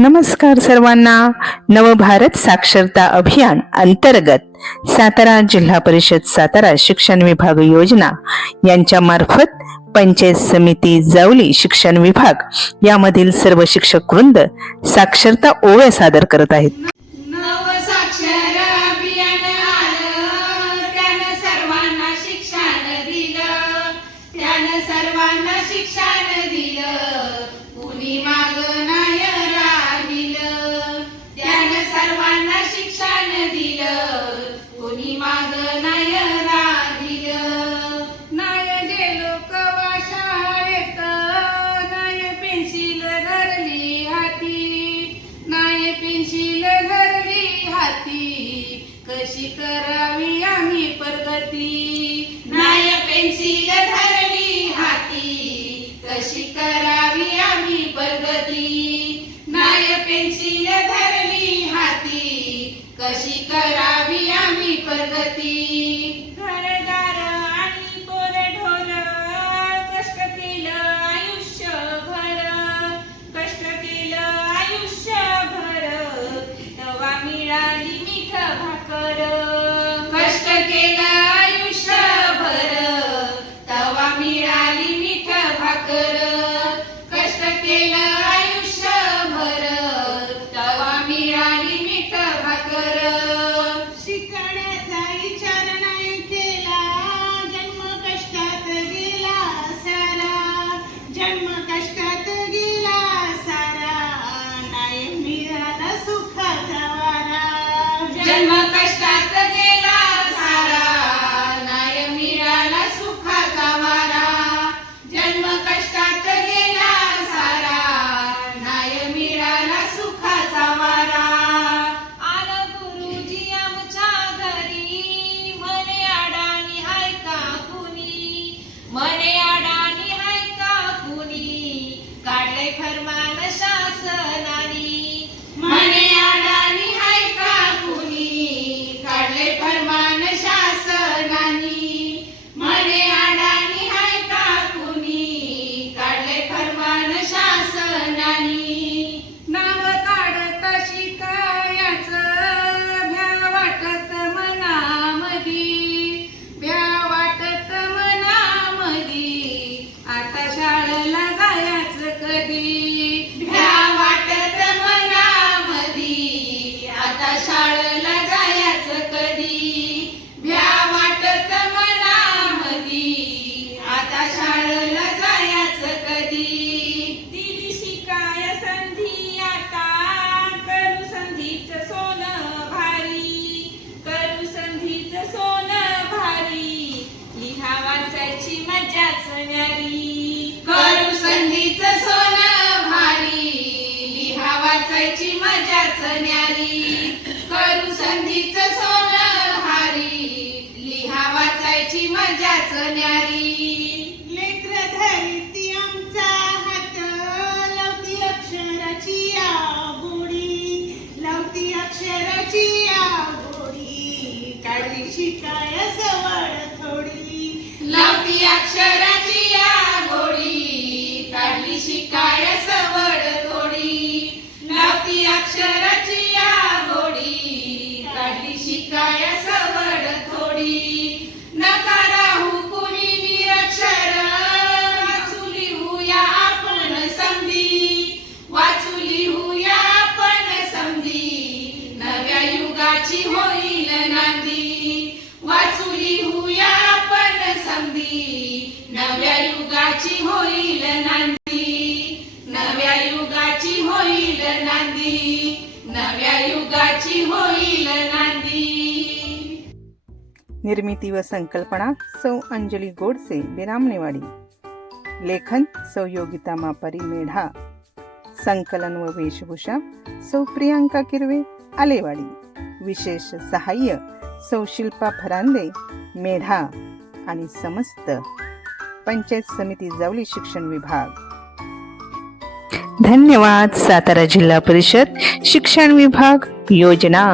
नमस्कार सर्वांना. नवभारत साक्षरता अभियान अंतर्गत सातारा जिल्हा परिषद सातारा शिक्षण विभाग योजना यांच्या मार्फत पंचायत समिती जावली शिक्षण विभाग यामधील सर्व शिक्षक वृंद साक्षरता ओव्या सादर करत आहेत. कशी करावी आम्ही प्रगती, नाय पेन्सिल धरली हाती. कशी करावी आम्ही प्रगती, नाय पेन्सिल धरली हाती. कशी करावी आम्ही प्रगती. घरदार आणि पोरढोर कष्ट केलं आयुष्यभर, कष्ट केलं आयुष्यभर, तेव्हा मिळाली मीठ भाकर. कष्ट केलं आयुष्यभर, तेव्हा मिळाली मीठ भाकर. कष्ट केलं आयुष्यभर, तेव्हा मिळाली मीठ भाकर. शिकण्याचा विचार नाही केला, जन्म कष्टात गेला सारा. जन्म कष्टात गेला सारा, नाही मिळाला सुखाचा वारा. जन्म कष्टात गेला सारा, नाही मिळाला सुखाचा वारा. जन्म कष्टात गेला सारा, नाही मिळाला सुखाचा वारा. आलं गुरुजी आमच्या घरी, मने अडाणी हाय का कुणी, मने अडाणी हाय का कुणी, काढले फरमान शासनानी. मने अडाणी हाय का कुणी, काढले फरमान शासनानी. मने अडाणी हाय का कुणी, काढले फरमान शासनानी. नाव काढत शिकायचं भ्या वाटत मनामधी, भ्या वाटत मनामधी, आता शाळेला जायचं कधी. भ्या वाटत मनामधी, आता शाळेला जायचं कधी. भ्या वाटत मनामधी, आता शाळेला जायचं कधी. दिली शिकाय संधी आता, करू संधीचं सोनं भारी, करू संधीचं सोनं भारी, लिहा वाचायची मजाच न्यारी. करू संधीचं सोनं भारी, लिहा वाचायची मजाच न्यारी. करू संधीचं सोनं भारी, लिहा वाचायची मजाच न्यारी. लेकर धरती आमचा हात, लावती अक्षराची गोडी, लावती अक्षराची गोडी, काढली शिकाय सवड थोडी. लावती अक्षराची गोडी, काढली शिकाय सवड थोडी. लावती अक्षराची गोडी, काढली शिकाय सवड थोडी. नका राहू कुणी निरक्षर, वाचू लिहूया आपण समधी, वाचू लिहूया आपण समधी, नव्या युगाची होईल नांदी. वाचू लिहूया आपण समधी, नव्या युगाची होईल नांदी. नव्या युगाची होईल नांदी, नव्या युगाची होईल नांदी. निर्मिती व संकल्पना सौ अंजली गोडसे, बेरामणेवाडी. लेखन सौ योगिता मापारी, मेढा. संकलन व वेशभूषा सौ प्रियांका किरवे, आलेवाडी. विशेष सहाय्य सौ शिल्पा फरांदे, मेढा. आणि समस्त पंचायत समिती जावली शिक्षण विभाग. धन्यवाद. सातारा जिल्हा परिषद शिक्षण विभाग योजना.